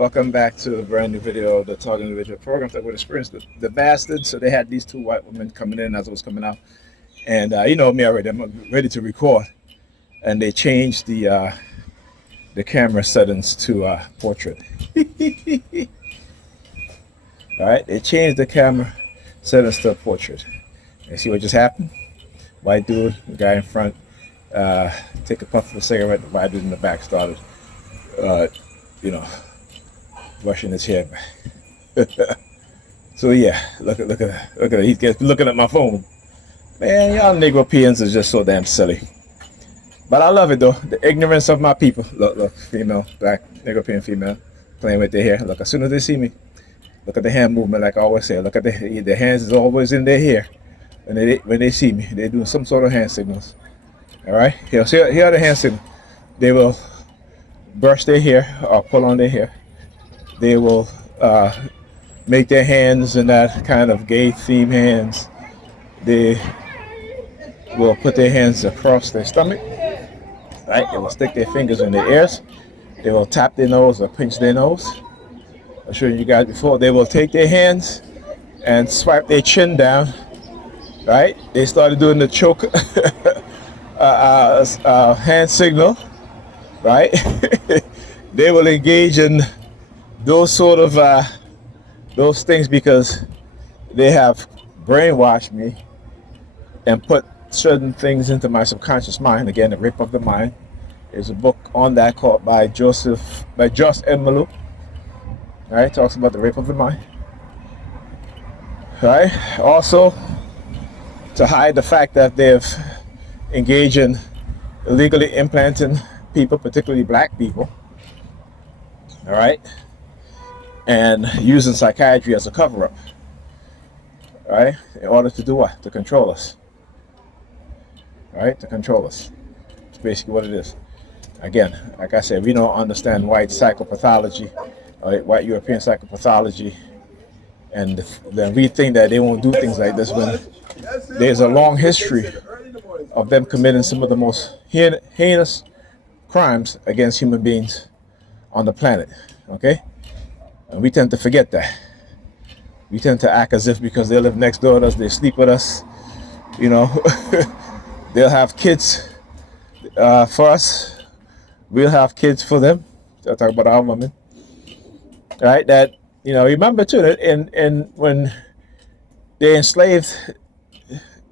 Welcome back to a brand new video of the Talking Individual program that would experience the bastards. So they had these two white women coming in as it was coming out. And you know me already, I'm ready to record. And they changed the camera settings to portrait. All right, they changed the camera settings to portrait. You see what just happened? White dude, the guy in front, take a puff of a cigarette. The white dude in the back started, you know, brushing his hair. So yeah, look at that. He's looking at my phone. Man, y'all Negropeans are just so damn silly. But I love it though. The ignorance of my people. Look, female, black, Negropean female, playing with their hair. Look, as soon as they see me, look at the hand movement, like I always say. Look at the hands is always in their hair. When they see me, they're doing some sort of hand signals. All right, here are the hand signals. They will brush their hair or pull on their hair. They will make their hands in that kind of gay theme hands. They will put their hands across their stomach. Right? They will stick their fingers in their ears. They will tap their nose or pinch their nose. I showed you guys before. They will take their hands and swipe their chin down. Right? They started doing the choke hand signal. Right? They will engage in those sort of those things because they have brainwashed me and put certain things into my subconscious mind. Again, The Rape of the Mind. There's a book on that called by Joss M. Malou. Right? Talks about the rape of the mind. Right? Also, to hide the fact that they've engaged in illegally implanting people, particularly black people. All right? And using psychiatry as a cover-up. Right? In order to do what? To control us. Right? To control us. It's basically what it is. Again, like I said, we don't understand white psychopathology, white European psychopathology, and then we think that they won't do things like this when there's a long history of them committing some of the most heinous crimes against human beings on the planet. Okay? And we tend to forget that. We tend to act as if because they live next door to us, they sleep with us, you know, they'll have kids for us. We'll have kids for them. I'll talk about our women. Right? That, you know, remember too that in when they enslaved,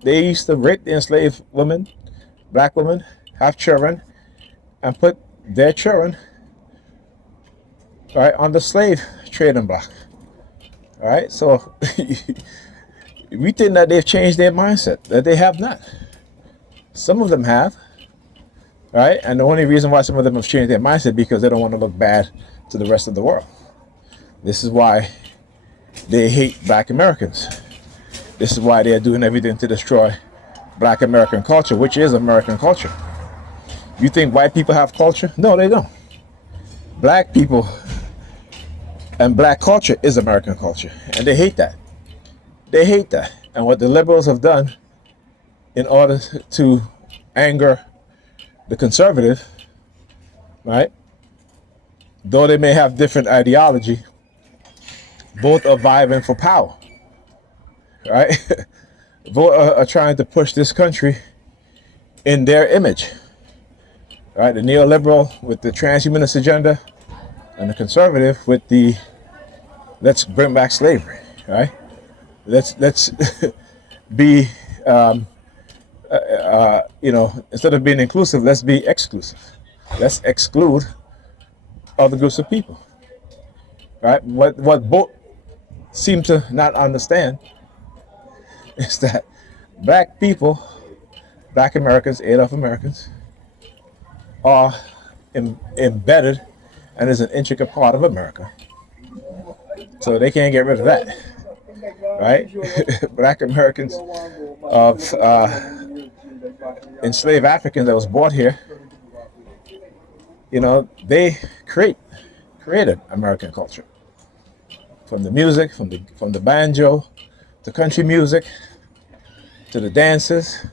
they used to rape the enslaved women, black women, have children, and put their children, right, on the slave trading block. All right, so we think that they've changed their mindset, that they have not. Some of them have, right? And the only reason why some of them have changed their mindset because they don't want to look bad to the rest of the world. This is why they hate black Americans. This is why they're doing everything to destroy black American culture, which is American culture. You think white people have culture? No, they don't. Black people and black culture is American culture, and they hate that. They hate that. And what the liberals have done in order to anger the conservative, right? Though they may have different ideology, both are vying for power, right? Both are trying to push this country in their image, right? The neoliberal with the transhumanist agenda, and the conservative with the let's bring back slavery, right? Let's be you know, instead of being inclusive, let's be exclusive. Let's exclude other groups of people, right? What both seem to not understand is that black people, black Americans, Adolf Americans, are embedded and is an intricate part of America. So they can't get rid of that, right? Black Americans of enslaved Africans that was brought here, you know, they created American culture. From the music, from the banjo, to country music, to the dances,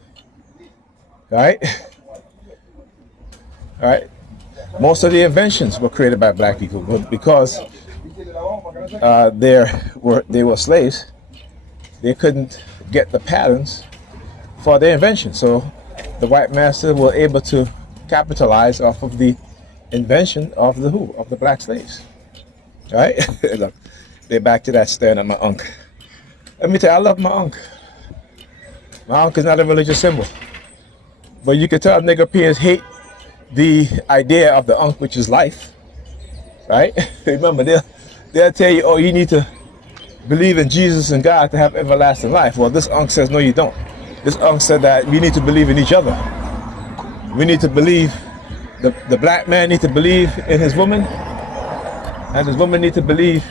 right? All right. Most of the inventions were created by black people, but because they were slaves, they couldn't get the patterns for their invention. So the white master were able to capitalize off of the invention of the black slaves. Right? Look, they're back to that staring at my uncle. Let me tell you, I love my uncle. My uncle is not a religious symbol. But you can tell nigger hate the idea of the Ankh, which is life. Right? Remember, they'll tell you, oh, you need to believe in Jesus and God to have everlasting life. Well, this Ankh says, no, you don't. This Ankh said that we need to believe in each other. We need to believe, the black man needs to believe in his woman, and his woman needs to believe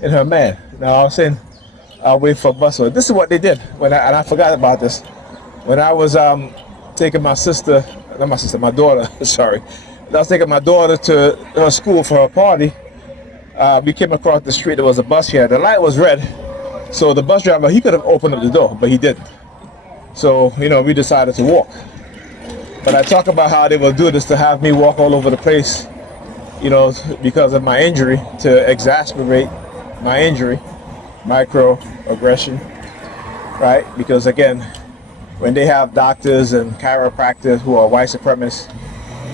in her man. Now, I was saying, I'll wait for a bus. So this is what they did, and I forgot about this. When I was taking my daughter, sorry. I was taking my daughter to her school for her party. We came across the street, there was a bus here. The light was red, so the bus driver, he could have opened up the door, but he didn't. So, we decided to walk. But I talk about how they will do this to have me walk all over the place, because of my injury, to exacerbate my injury, microaggression, right? Because again, when they have doctors and chiropractors who are white supremacists,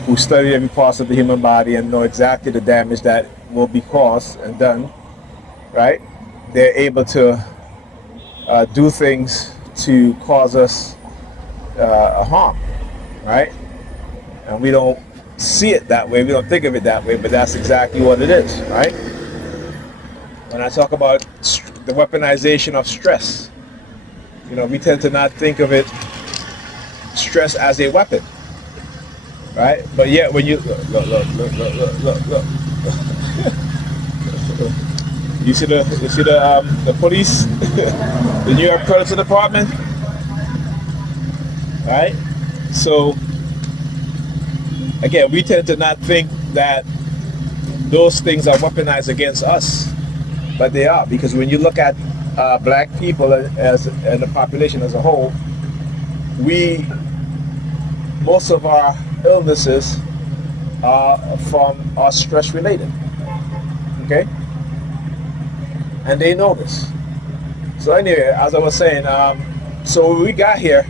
who study every part of the human body and know exactly the damage that will be caused and done, right? They're able to do things to cause us a harm, right? And we don't see it that way, we don't think of it that way, but that's exactly what it is, right? When I talk about the weaponization of stress, we tend to not think of it, stress as a weapon. Right, but yet when you look. You see the police, the New York Police Department, right? So again, we tend to not think that those things are weaponized against us, but they are, because when you look at black people as and the population as a whole, most of our illnesses are stress related, okay? And they know this. So anyway, as I was saying, so when we got here,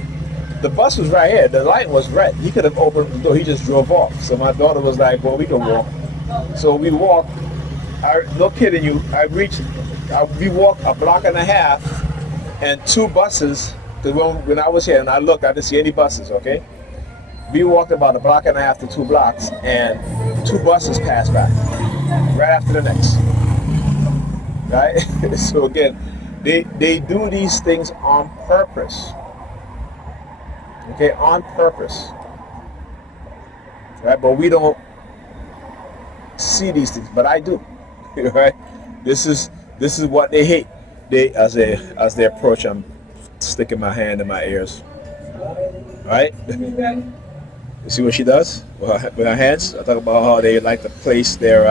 the bus was right here, the light was red. He could have opened the door, he just drove off. So my daughter was like, well, we can walk. So we walked, no kidding you, we walked a block and a half, and two buses, because when I was here and I looked, I didn't see any buses, okay? We walked about a block and a half to 2 blocks, and 2 buses passed by, right after the next, right? So again, they do these things on purpose, okay, on purpose, right? But we don't see these things, but I do, right? This is what they hate. They as they approach, I'm sticking my hand in my ears, right? You see what she does with her hands? I talk about how they like to place their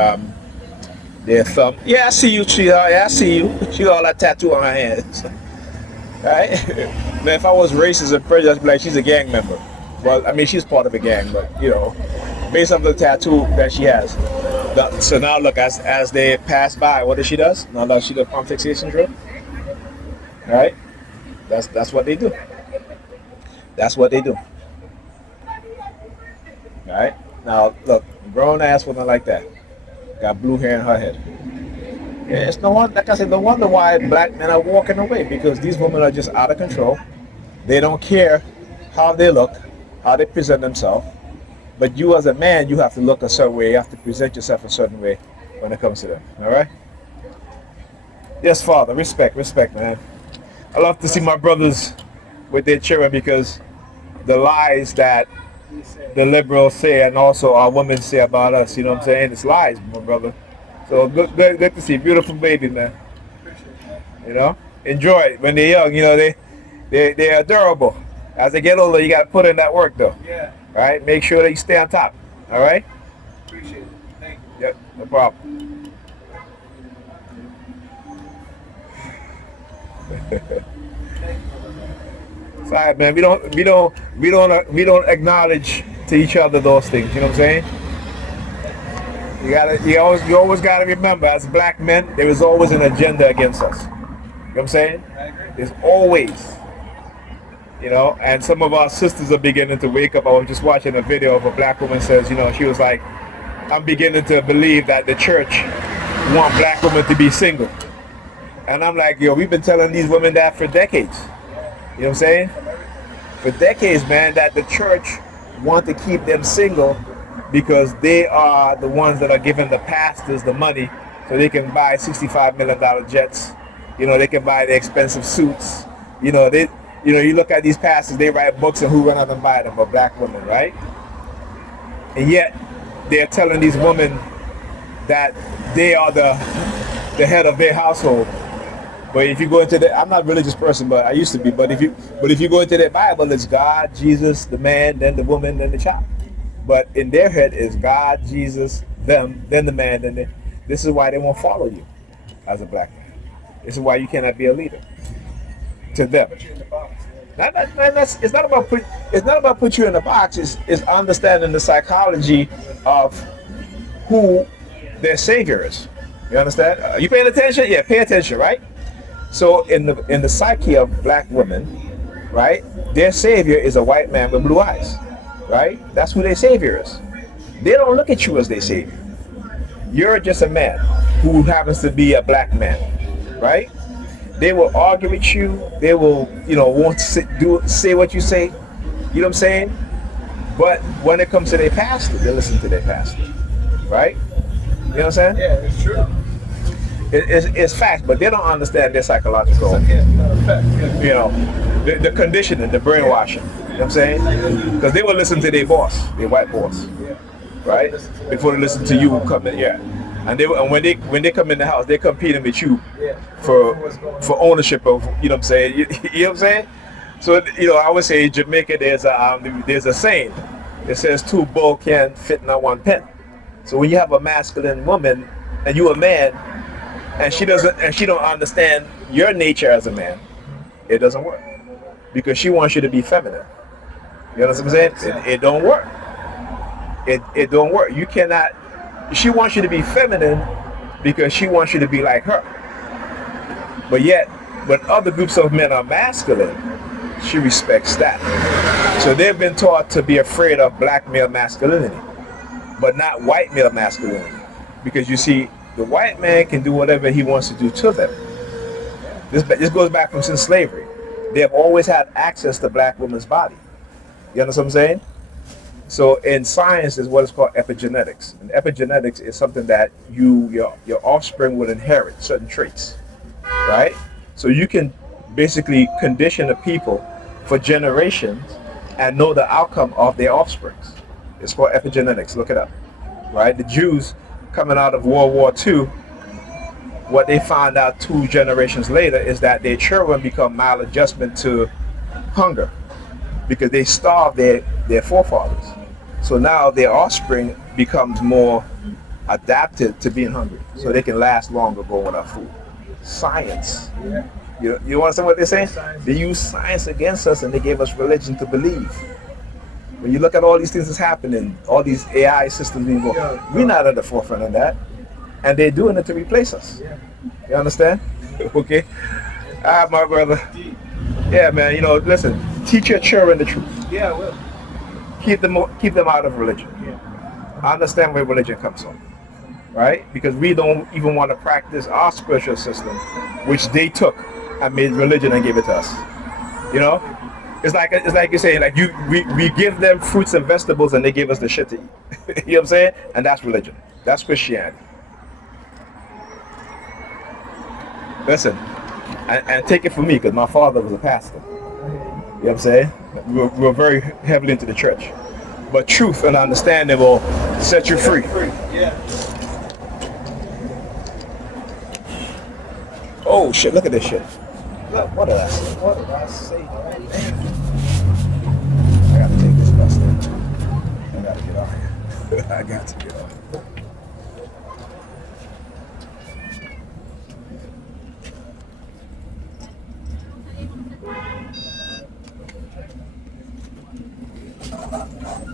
thumb. Yeah, I see you, sweetheart. Yeah, I see you. She got all that tattoo on her hands. Right? Now, if I was racist and prejudiced, I'd be like, she's a gang member. Well, I mean, she's part of a gang, but, based on the tattoo that she has. So now, look, as they pass by, what does she does? Now, she does palm fixation drill. Right? That's what they do. That's what they do. Right? Now, look, grown ass woman like that got blue hair in her head. Yeah, it's no wonder, like I said, no wonder why black men are walking away, because these women are just out of control. They don't care how they look, how they present themselves. But you as a man, you have to look a certain way. You have to present yourself a certain way when it comes to them. All right? Yes, Father. Respect, man. I love to see my brothers with their children, because the lies that the liberals say and also our women say about us, you know what I'm saying? It's lies, my brother. So good to see. Beautiful baby, man. Enjoy it. When they're young, they're adorable. As they get older, you got to put in that work, though. Yeah. All right? Make sure that you stay on top. All right? Appreciate it. Thank you. Yep, no problem. It's all right, man. We don't acknowledge to each other those things. You know what I'm saying? You always gotta remember, as black men, there is always an agenda against us. You know what I'm saying? I agree. There's always, and some of our sisters are beginning to wake up. I was just watching a video of a black woman says, she was like, I'm beginning to believe that the church want black women to be single. And I'm like, we've been telling these women that for decades. You know what I'm saying? For decades, man, that the church want to keep them single because they are the ones that are giving the pastors the money so they can buy $65 million jets. They can buy the expensive suits. You look at these pastors, they write books and who run out and buy them, but black women, right? And yet they're telling these women that they are the head of their household. But if you go into I'm not a religious person, but I used to be. But if you go into their Bible, it's God, Jesus, the man, then the woman, then the child. But in their head is God, Jesus, them, then the man, then this is why they won't follow you as a black man. This is why you cannot be a leader to them. Put you in the box. It's not about put you in a box. It's understanding the psychology of who their savior is. You understand? Are you paying attention? Yeah, pay attention, right? So in the psyche of black women, right, their savior is a white man with blue eyes, right? That's who their savior is. They don't look at you as their savior. You're just a man who happens to be a black man, right? They will argue with you. They will, want to say what you say. You know what I'm saying? But when it comes to their pastor, they listen to their pastor, right? You know what I'm saying? Yeah, it's true. It's fact, but they don't understand their psychological, the conditioning, the brainwashing. You know what I'm saying? Because they will listen to their boss, their white boss, right? Before they listen to you come in, And when they come in the house, they're competing with you for ownership of, you know what I'm saying? You know what I'm saying? So, I would say in Jamaica there's a saying. It says two bulls can't fit in one pen. So when you have a masculine woman and you a man, and she don't understand your nature as a man, it doesn't work. Because she wants you to be feminine. You understand what I'm saying? It don't work. It don't work. You cannot. She wants you to be feminine because she wants you to be like her. But yet, when other groups of men are masculine, she respects that. So they've been taught to be afraid of black male masculinity, but not white male masculinity. Because you see, the white man can do whatever he wants to do to them. This goes back from since slavery. They have always had access to black women's body. You understand what I'm saying? So in science is what is called epigenetics. And epigenetics is something that your offspring will inherit certain traits, right? So you can basically condition the people for generations and know the outcome of their offsprings. It's called epigenetics. Look it up, right? The Jews coming out of World War II, what they found out 2 generations later is that their children become maladjustment to hunger because they starved their forefathers. So now their offspring becomes more adapted to being hungry, so they can last longer going without food. Science. Yeah. You understand what they're saying? They use science against us and they gave us religion to believe. When you look at all these things that's happening, all these AI systems being born, we're not at the forefront of that. And they're doing it to replace us. Yeah. You understand? Okay? All right, my brother. Yeah, man, listen, teach your children the truth. Yeah, I will. Keep them out of religion. Yeah. I understand where religion comes from, right? Because we don't even want to practice our spiritual system, which they took and made religion and gave it to us. It's like you say, like we give them fruits and vegetables and they give us the shit to eat. You know what I'm saying? And that's religion. That's Christianity. Listen, and take it from me, because my father was a pastor. You know what I'm saying? We were very heavily into the church. But truth and understanding will set you free. Yeah. Oh shit, look at this shit. Look, what did I say? What did I say? I gotta take this bus then. I gotta get off here. I got to get off.